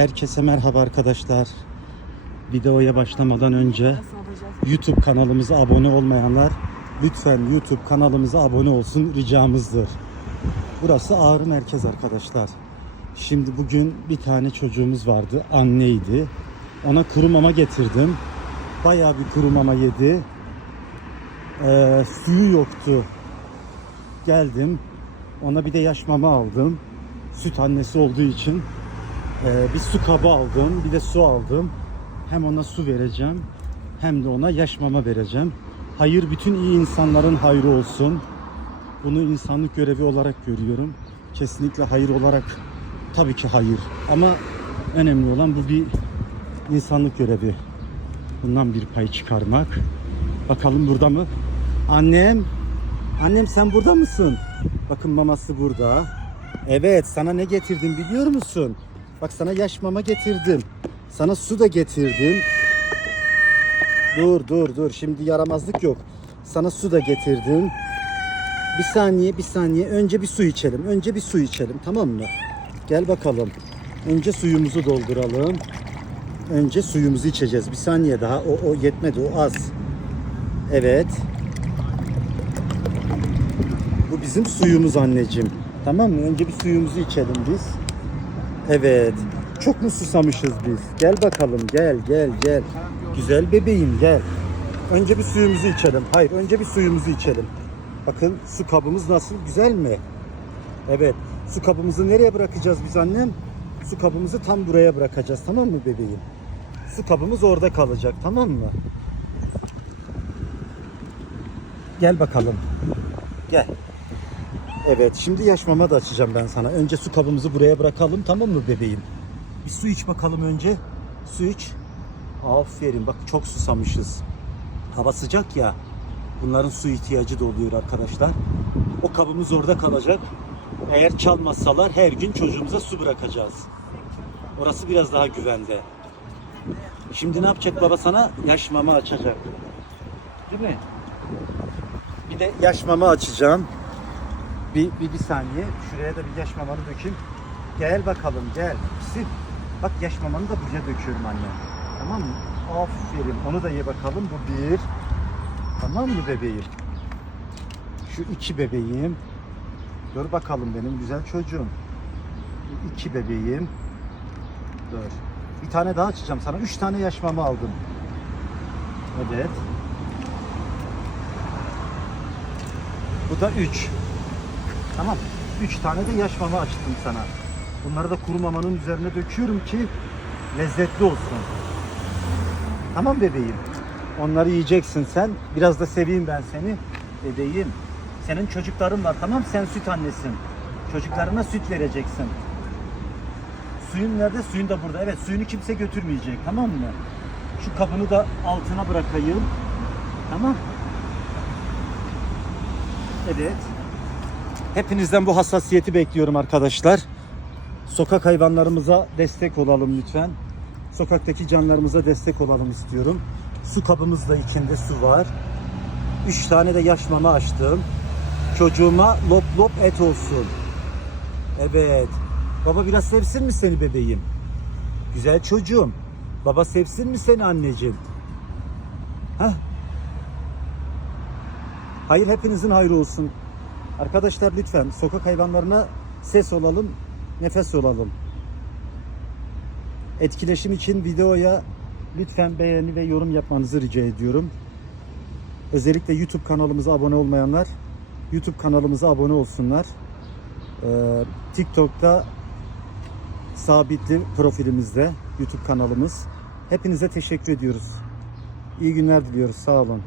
Herkese merhaba arkadaşlar. Videoya başlamadan önce? YouTube kanalımıza abone olmayanlar lütfen YouTube kanalımıza abone olsun ricamızdır. Burası Ağrı Merkez arkadaşlar. Şimdi bugün bir tane çocuğumuz vardı. Anneydi. Ona kuru mama getirdim. Bayağı bir kuru mama yedi. Ee, suyu yoktu. Geldim. Ona bir de yaş mama aldım. Süt annesi olduğu için ee, bir su kabı aldım, bir de su aldım. Hem ona su vereceğim, hem de ona yaş mama vereceğim. Hayır bütün iyi insanların hayrı olsun. Bunu insanlık görevi olarak görüyorum. Kesinlikle hayır olarak tabii ki hayır. Ama önemli olan bu bir insanlık görevi. Bundan bir pay çıkarmak. Bakalım burada mı? Annem, annem sen burada mısın? Bakın maması burada. Evet, sana ne getirdim biliyor musun? Bak sana yaş mama getirdim. Sana su da getirdim. Dur dur dur şimdi yaramazlık yok. Sana su da getirdim. Bir saniye bir saniye önce bir su içelim. Önce bir su içelim tamam mı? Gel bakalım. Önce suyumuzu dolduralım. Önce suyumuzu içeceğiz. Bir saniye daha. O, o yetmedi o az. Evet. Bu bizim suyumuz anneciğim. Tamam mı? Önce bir suyumuzu içelim biz. Evet. Çok mu susamışız biz? Gel bakalım gel gel gel. Güzel bebeğim gel. Önce bir suyumuzu içelim. Hayır önce bir suyumuzu içelim. Bakın su kabımız nasıl? Güzel mi? Evet. Su kabımızı nereye bırakacağız biz annem? Su kabımızı tam buraya bırakacağız. Tamam mı bebeğim? Su kabımız orada kalacak. Tamam mı? Gel bakalım. Gel. Evet şimdi yaş mama da açacağım ben sana. Önce su kabımızı buraya bırakalım tamam mı bebeğim? Bir su iç bakalım önce. Su iç. Aferin bak çok susamışız. Hava sıcak ya. Bunların su ihtiyacı da oluyor arkadaşlar. O kabımız orada kalacak. Eğer çalmazsalar her gün çocuğumuza su bırakacağız. Orası biraz daha güvende. Şimdi ne yapacak baba sana? Yaş mama açacak. Değil mi? Bir de yaş mama açacağım. Bir, bir, bir saniye. Şuraya da bir yaş mamanı dökeyim. Gel bakalım gel. Sil. Bak yaş mamanı da buraya döküyorum anne. Tamam mı? Aferin. Onu da ye bakalım. Bu bir. Tamam mı bebeğim? Şu iki bebeğim. Dur bakalım benim güzel çocuğum. Bu iki bebeğim. Dur. Bir tane daha açacağım sana. Üç tane yaş mama aldım. Evet. Bu da üç. Tamam. Üç tane de yaş mama açtım sana. Bunları da kuru mamanın üzerine döküyorum ki lezzetli olsun. Tamam bebeğim. Onları yiyeceksin sen. Biraz da seveyim ben seni. Bebeğim. Senin çocukların var tamam Sen süt annesin. Çocuklarına süt vereceksin. Suyun nerede? Suyun da burada. Evet suyunu kimse götürmeyecek tamam mı? Şu kabını da altına bırakayım. Tamam. Evet. Hepinizden bu hassasiyeti bekliyorum arkadaşlar. Sokak hayvanlarımıza destek olalım lütfen. Sokaktaki canlarımıza destek olalım istiyorum. Su kabımızda içinde su var. Üç tane de yaş mama açtım. Çocuğuma lop lop et olsun. Evet. Baba biraz sevsin mi seni bebeğim? Güzel çocuğum. Baba sevsin mi seni anneciğim? Hah. Hayır hepinizin hayrı olsun. Arkadaşlar lütfen sokak hayvanlarına ses olalım, nefes olalım. Etkileşim için videoya lütfen beğeni ve yorum yapmanızı rica ediyorum. Özellikle YouTube kanalımıza abone olmayanlar YouTube kanalımıza abone olsunlar. Ee, TikTok'ta sabitli profilimizde YouTube kanalımız. Hepinize teşekkür ediyoruz. İyi günler diliyoruz. Sağ olun.